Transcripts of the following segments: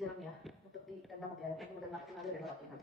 Jeremiah 32-ാം അധ്യായം 1 മുതൽ 44 വരെയുള്ള വാക്യങ്ങൾ.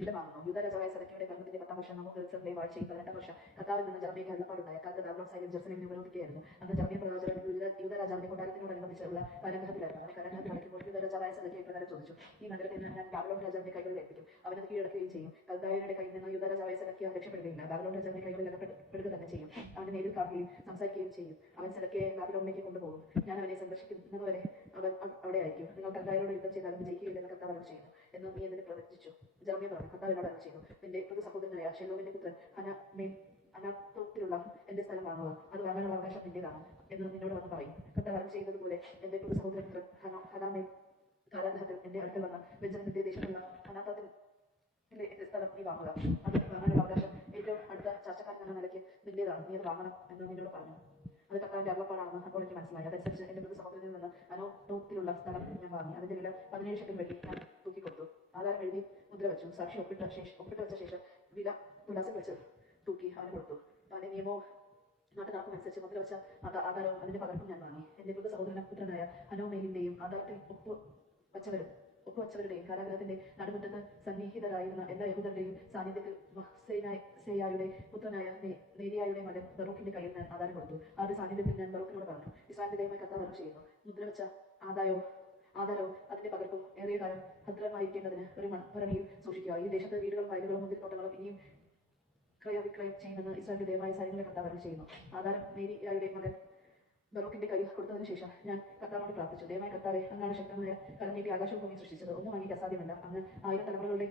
വിലമാകുന്നു. യൂദാരാജാവായ സെദെക്കിയായുടെ ഭരണത്തിന്റെ 10-ാം വർഷം നബൂഖദ്നേസറിന്റെ വാഴ്ചയിൽ 18-ാം വർഷം കർത്താവിൽ നിന്ന് ജെറമ്യയ്ക്ക് അരുളപ്പാടുണ്ടായ കാലത്ത് ബാബിലോൺ സൈന്യം ജെറുസലേമിനെ ഉപരോധിക്കുകയായിരുന്നു. അന്ന് ജെറമ്യ പ്രവാചകൻ യൂദാരാജാവിന്റെ കൊട്ടാരത്തിനോടനുബന്ധിച്ചുള്ള കാരാഗൃഹത്തിലായിരുന്നു. അവൻ കാരാഗൃഹത്തിൽ അടയ്ക്കുമ്പോൾ യൂദാരാജാവായ സെദെക്കിയ ഇപ്രകാരം ചോദിച്ചു: ഈ നഗരത്തിൽ ഞാൻ ബാബിലോൺ രാജാവിന്റെ കൈകളിൽ ഏൽപ്പിക്കും, അവനത് കീഴടക്കുകയും ചെയ്യും. കൽദായരുടെ കയ്യിൽ നിന്ന് യൂദാരാജാവായ സെദെക്കിയ രക്ഷപ്പെടുകയില്ല, ബാബിലോൺ രാജാവിന്റെ കൈകളിൽ അകപ്പെടുക തന്നെ ചെയ്യും. അവന്റെ നേരിൽ കാണുകയും സംസാരിക്കുകയും ചെയ്യും. അവൻ സെദെക്കിയയെ ബാബിലോണിലേക്ക് കൊണ്ടുപോകും. ഞാൻ അവനെ സന്ദർശിക്കുന്നതുവരെ അവൻ അവിടെ അയക്കും. നിങ്ങൾ കൽദായരോട് യുദ്ധം ചെയ്താലും ജയിക്കുകയില്ലെന്ന് കർത്താവ് അരുളിച്ചെയ്യുന്നു എന്ന് നീ എന്നിൽ പ്രവചിച്ചു. ജെറമ്യ പറഞ്ഞു: കർത്താവ് എന്നോട് അരുളിച്ചെയ്യുന്നു, നിന്റെ സഹോദരനായ ശെലോമിന്റെ പുത്രൻ ഹനാമേൽ അനാത്തോത്തിലുള്ള എന്റെ സ്ഥലം വാങ്ങുക, അത് വാങ്ങാനുള്ള അവകാശം നിന്റേതാണ് എന്ന് നിന്നോട് വന്ന് പറയും. കർത്താവ് അരുളിച്ചെയ്യുന്നതുപോലെ എന്റെ സഹോദരൻ പുത്രൻ ഹനാമേൽ കാരാഗൃഹത്തിൽ എന്റെ അടുക്കൽ വന്ന് ബെഞ്ചമിന്റെ ദേശത്തുള്ള അനാത്തോത്തിലെ എന്റെ സ്ഥലം നീ വാങ്ങുക, അത് വാങ്ങാനുള്ള അവകാശം ഏറ്റവും അടുത്ത ചർച്ചക്കാരൻ എന്ന നിലയ്ക്ക് നിന്റേതാണ്, നീ അത് വാങ്ങണം എന്ന് നിന്നോട് പറഞ്ഞു. അത് കർത്താവിന്റെ അരുളപ്പാടാണെന്ന് അപ്പോൾ എനിക്ക് മനസ്സിലായി. അതനുസരിച്ച് എന്റെ സഹോദരനിൽ നിന്ന് അനാത്തോത്തിലുള്ള സ്ഥലം ഞാൻ വാങ്ങി. അതിന്റെ വില 17 ഷെക്കൽ വെള്ളി ഞാൻ തൂക്കിക്കൊടുത്തു. ആധാരം എഴുതി മുദ്ര വെച്ചു. സാക്ഷി ഒപ്പിട്ട് വെച്ച ശേഷം വില തുലാസിൽ വെച്ച് തൂക്കി അവന് കൊടുത്തു. അവന്റെ നിയമവും നാട്ടു നടപ്പുമനുസരിച്ച് മുദ്ര വെച്ച ആധാരവും അതിന്റെ പകർപ്പും ഞാൻ വാങ്ങി. എന്റെ സഹോദരൻ പുത്രനായ ഹനോമേലിന്റെയും ആധാരത്തിൽ ഒപ്പുവച്ചവരുടെയും കാരാഗൃഹത്തിന്റെ നടുമുറ്റത്ത് സന്നിഹിതരായിരുന്ന എല്ലാ യഹൂദരുടെയും സാന്നിധ്യത്തിൽ മഹ്സേയായുടെ പുത്രനായ നേരിയായുടെ മകൻ ബറൂക്കിന്റെ കയ്യിൽ ഞാൻ ആധാരം കൊടുത്തു. ആദ്യ സാന്നിധ്യത്തിൽ ഞാൻ ബറൂക്കിനോട് പറഞ്ഞു: ഇസ്രായേലിന്റെ ദൈവമായി കർത്താവ് അരുളിച്ചെയ്യുന്നു, മുദ്ര വെച്ച ആധാരവും അതിന്റെ പകർപ്പും ഏറിയ കാലം ഭദ്രമായിരിക്കേണ്ടതിന് ഒരു മൺഭരണിയിൽ സൂക്ഷിക്കുക. ഈ ദേശത്ത് വീടുകളും വയലുകളും മുന്തിരിത്തോട്ടങ്ങളും ഇനിയും ക്രയവിക്രയം ചെയ്യുമെന്ന് ഇസ്രായേലിന്റെ ദൈവമായ സൈന്യങ്ങളെ കർത്താവ് അരുളിച്ചെയ്യുന്നു. ആധാരം നേരിയായുടെ മകൻ ബറൂക്കിന്റെ കയ്യിൽ കൊടുത്തതിനു ശേഷം ഞാൻ കർത്താവിനോട് പ്രാർത്ഥിച്ചു: ദൈവമായ കർത്താവേ, അങ്ങാണ് ശക്തമായ കരം നീട്ടി ആകാശവും ഭൂമിയും സൃഷ്ടിച്ചത്. ഒന്നും അങ്ങേക്ക് അസാധ്യമല്ല. അങ്ങ് 1000 തലമുറകളോട്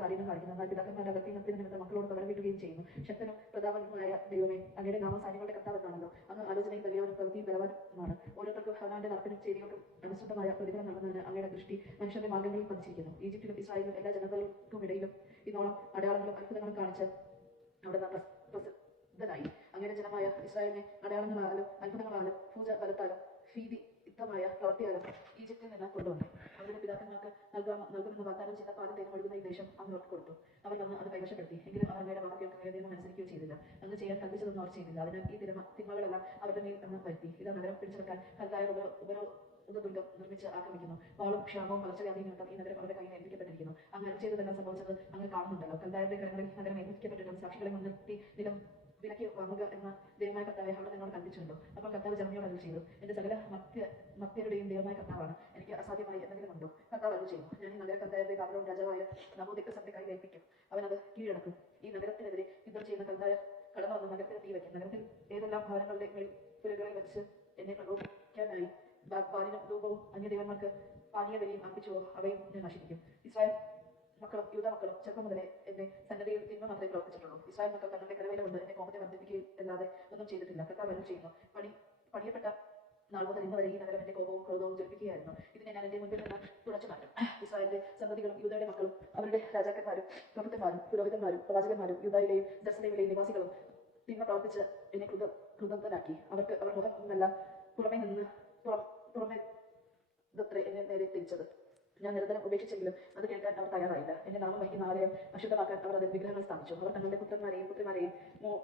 കാര്യങ്ങൾ കാണിക്കുന്നു. എന്നാൽ പിതാക്കന്മാരുടെ അകൃത്യത്തിന് നിമിത്തം മക്കളോട് പകരം വീട്ടുകയും ചെയ്യുന്നു. ശക്തനും പ്രതാപനുമായ ദൈവമേ, അങ്ങയുടെ നാമം സൈന്യങ്ങളുടെ കർത്താവ് എന്നാണല്ലോ. അങ്ങ് ആലോചനയും വലിയവനും പ്രവൃത്തിയും ബലവാനുമാണ്. ഓരോരുത്തർക്കും അവനവന്റെ നടപ്പിനും ചെയ്തികൾക്കും അനുസൃതമായ പ്രതിഫലം നൽകുന്നതിന് അങ്ങയുടെ ദൃഷ്ടി മനുഷ്യരുടെ മാർഗ്ഗങ്ങളിൽ പതിച്ചിരിക്കുന്നു. ഈജിപ്തിലും ഇസ്രായേലിലും എല്ലാ ജനതകൾക്കും ഇടയിലും ഇന്നോളം അടയാളങ്ങളും അത്ഭുതങ്ങളും കാണിച്ച് അവിടെ പ്രസിദ്ധനായി. അങ്ങയുടെ ജനമായ ഇസ്രായേലിനെ അടയാളങ്ങളാലും അത്ഭുതങ്ങളാലും ഭൂജബലത്താലും ഭീതിയുക്തമായ പ്രവൃത്തിയാലും ഈജിപ്തിൽ നിന്ന് കൊണ്ടുവന്നു. അവരുടെ പിതാക്കന്മാർക്ക് നൽകുമെന്ന് വാഗ്ദാനം ചെയ്ത പാലും തേനും ഒഴുകുന്ന ഈ ദേശം അങ്ങ് അവർക്ക് കൊടുത്തു. അവർ വന്ന് അത് കൈവശപ്പെടുത്തി. എങ്കിലും അവർ അങ്ങയുടെ വാക്കുകൾക്ക് നിയമം അനുസരിക്കുകയോ ചെയ്തില്ല. അങ്ങ് ചെയ്യാൻ കൽപ്പിച്ചതൊന്നും അവർ ചെയ്തില്ല. അതിനാൽ ഈ തിന്മകളെല്ലാം അവരുടെ മേൽ അങ്ങ് വരുത്തി. ഇത് നഗരം പിടിച്ചെടുക്കാൻ കൽദായർ ഉപരോധദുർഗം നിർമ്മിച്ച് ആക്രമിക്കുന്നു. വാളും ക്ഷാമവും പകർച്ചവ്യാധിയും നിമിത്തം ഈ നഗരം അവരുടെ കയ്യിൽ ഏൽപ്പിക്കപ്പെട്ടിരിക്കുന്നു. അങ്ങ് അരുളി ചെയ്തതെല്ലാം സംഭവിച്ചത് അങ്ങ് കാണുന്നുണ്ടല്ലോ. കൽദായരുടെ കരങ്ങളിൽ നഗരം ഏൽപ്പിക്കപ്പെട്ടിട്ടും സാക്ഷികളെ മുൻനിർത്തി വിലയ്ക്ക് വാങ്ങുക എന്ന ദൈവമായ കർത്താവെ, അവിടെ നിന്നോട് കൽപ്പിച്ചുണ്ടോ? അപ്പോൾ കർത്താവ് ജെറമ്യയോട് അരുളി ചെയ്തു: എന്റെ സകല മർത്യരുടെയും ദൈവമായ കർത്താവാണ്, എനിക്ക് അസാധ്യമായി എന്തെങ്കിലും ഉണ്ടോ? കർത്താവ് അരുളി ചെയ്തു: ഞാൻ ഈ നഗരം കൽദായരുടെ ബാബിലോൺ രാജാവായ നബൂഖദ്നേസറിന്റെ കയ്യിൽ ഏൽപ്പിക്കും. അവനത് കീഴടക്കും. ഈ നഗരത്തിനെതിരെ യുദ്ധം ചെയ്യുന്ന കൽദായർ കടന്നു വന്ന് നഗരത്തിന് തീ വയ്ക്കും. നഗരത്തിൽ ഏതെല്ലാം ഭവനങ്ങളുടെ മേൽപ്പുരകളിൽ വെച്ച് എന്നെ പ്രലോഭിക്കാനായി പാലിനും ധൂപവും അന്യദൈവന്മാർക്ക് പാനീയബലിയും അർപ്പിച്ചുവോ, അവയും ഞാൻ നശിപ്പിക്കും. ഇസ്രായേൽ മക്കളും യൂദാ മക്കളും ചെറുപ്പം മുതലേ എന്റെ സന്നദ്ധിയിൽ തിന്മ മാത്രമേ പ്രവർത്തിച്ചിട്ടുള്ളൂ. ഇസ്രായേൽ മക്കൾ തങ്ങളുടെ കരവേല കൊണ്ട് എന്റെ കോപത്തെ വർദ്ധിപ്പിക്കുകയല്ലാതെ ഒന്നും ചെയ്തിട്ടില്ല. കർത്താവ് അരുളി ചെയ്യുന്നു: പണിയപ്പെട്ട നാൾ മുതൽ ഇന്ന് വരെ ഈ നഗരം എന്റെ കോപവും ക്രോധവും ജ്വലിപ്പിക്കുകയായിരുന്നു. ഇതിനെ ഞാൻ എന്റെ മുൻപിൽ നിന്ന് തുടച്ചു മാറ്റും. ഇസ്രായേലിന്റെ സന്തതികളും യൂദയുടെ മക്കളും അവരുടെ രാജാക്കന്മാരും പ്രഭുക്കന്മാരും പുരോഹിതന്മാരും പ്രവാചകന്മാരും യൂദായിലെയും ജെറുസലേമിലെയും നിവാസികളും തിന്മ പ്രവർത്തിച്ച് എന്നെ കൃതജ്ഞനാക്കി. അവർ മുഖം എന്നല്ല പുറമേ എന്നെ നേരെ തിരിച്ചത്. ഞാൻ നിരന്തരം ഉപേക്ഷിച്ചെങ്കിലും അത് കേൾക്കാൻ അവർ തയ്യാറായില്ല. എന്റെ നാമം വഹിക്കുന്ന ആലയം അശുദ്ധമാക്കാൻ അവർ അതിൽ വിഗ്രഹങ്ങൾ സ്ഥാപിച്ചു. അവർ തങ്ങളുടെ പുത്രന്മാരെയും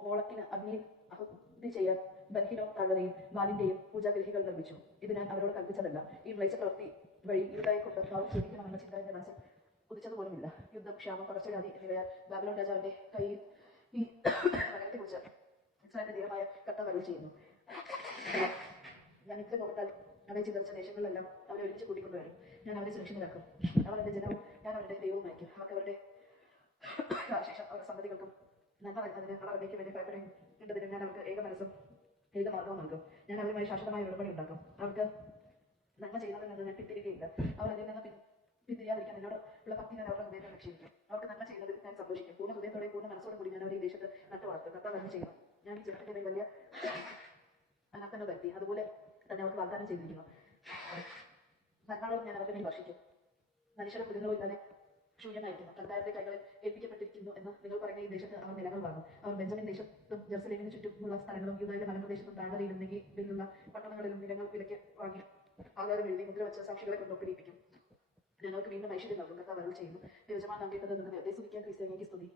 മോളക്കിന് അഗ്നിയിൽ ആഹുതി ചെയ്യാൻ ബൻഹിനോ താഴ്വരയും ബാലിന്റെയും പൂജാഗൃഹികൾ നിർമ്മിച്ചു. ഇത് ഞാൻ അവരോട് കൽപ്പിച്ചതല്ല. ഈ മ്ലേച്ഛ പ്രവൃത്തി വഴി യൂദായെ കൊണ്ട് ഭാവം ചോദിക്കണമെന്ന ചിന്ത എന്റെ മനസ്സിൽ ഉദിച്ചതുപോലുമില്ല. യുദ്ധം, ക്ഷാമം, പകർച്ചവ്യാധി എന്നിവയാൽ ബാബിലോൺ രാജാവിന്റെ കയ്യിൽ ഈ നഗരത്തെക്കുറിച്ച് ഇസ്രായേലിന്റെ ദൈവമായ കർത്താവ് അരുളി ചെയ്യുന്നു: ഞാൻ കോപത്താൽ അവരെ ചിതറിച്ച ദേശങ്ങളിലെല്ലാം അവരെ ഒരുമിച്ച് കൂട്ടിക്കൊണ്ടുവരും. ഞാൻ അവരെ സുരക്ഷിതരാക്കും. അവർ എന്റെ ജനവും ഞാൻ അവരുടെ ദൈവവുമായിരിക്കും. അവർക്ക് അവരുടെ ശേഷം അവരുടെ സന്തതികൾക്കും നന്മ വരുന്നതിന് അവർ അവർക്ക് വേണ്ടി ഭയപ്പെടേണ്ടതിന് ഞാൻ അവർക്ക് ഏക മനസ്സും ഏക മാർഗവും നൽകും. ഞാൻ അവരുമായി ശാശ്വതമായ ഉടമ്പടി ഉണ്ടാക്കും. അവർക്ക് നന്മ ചെയ്യുന്നതിൽ നിന്ന് ഞാൻ പിന്തിരികയില്ല. അവർ അതിൽ നിന്ന് പിന്തിരിയാതിരിക്കാൻ എന്നോട് ഉള്ള ഭക്തി ഞാൻ അവരുടെ ഹൃദയത്തെ നിക്ഷേപിക്കും. അവർക്ക് നന്മ ചെയ്യുന്നതിൽ ഞാൻ സന്തോഷിക്കും. പൂർണ്ണ ഹൃദയത്തോടെ പൂർണ്ണ മനസ്സോടെ കൂടി ഞാൻ അവരെ ഈ ദേശത്ത് നട്ടു വളർത്തും. കർത്താവ് നന്മ ചെയ്യണം. ഞാൻ ഈ ജനത്തിന്റെ മേൽ വലിയ അനർത്ഥങ്ങൾ വരുത്തി. അതുപോലെ തന്നെ അവർക്ക് വാഗ്ദാനം ചെയ്തിരിക്കുന്നു. നന്മകളും ഞാൻ അവരുടെ മേൽ വർഷിക്കും. മനുഷ്യരും മൃഗങ്ങളും ഇല്ലാതെ ശൂന്യമായിരിക്കുന്നു. കൽദായരുടെ കൈകളിൽ ഏൽപ്പിക്കപ്പെട്ടിരിക്കുന്നു എന്ന് നിങ്ങൾ പറയുന്ന ഈ ദേശത്ത് അവർ നിലങ്ങൾ വാങ്ങും. അവർ ബെഞ്ചമിൻ ദേശത്തും ജെറുസലേമിന് ചുറ്റുമുള്ള സ്ഥലങ്ങളും യൂദായിലെ മലമ്പ്രദേശത്തും താഴ്വരയിലും നെഗീബിലുള്ള പട്ടണങ്ങളിലും നിലങ്ങൾ വിലയ്ക്ക് വാങ്ങി ആധാരം എഴുതി മുദ്ര വെച്ച സാക്ഷികളെ കൊണ്ട് ഒപ്പിടിപ്പിക്കും. ഞാൻ അവർക്ക് വീണ്ടും ഐശ്വര്യം നൽകും. കർത്താവ് അരുളി ചെയ്യുന്നു: യജമാനൻ കേട്ടത് നിർണ്ണയം. ദേശിക്കാൻ ക്രിസ്ത്യാനിക്ക് സ്തുതി.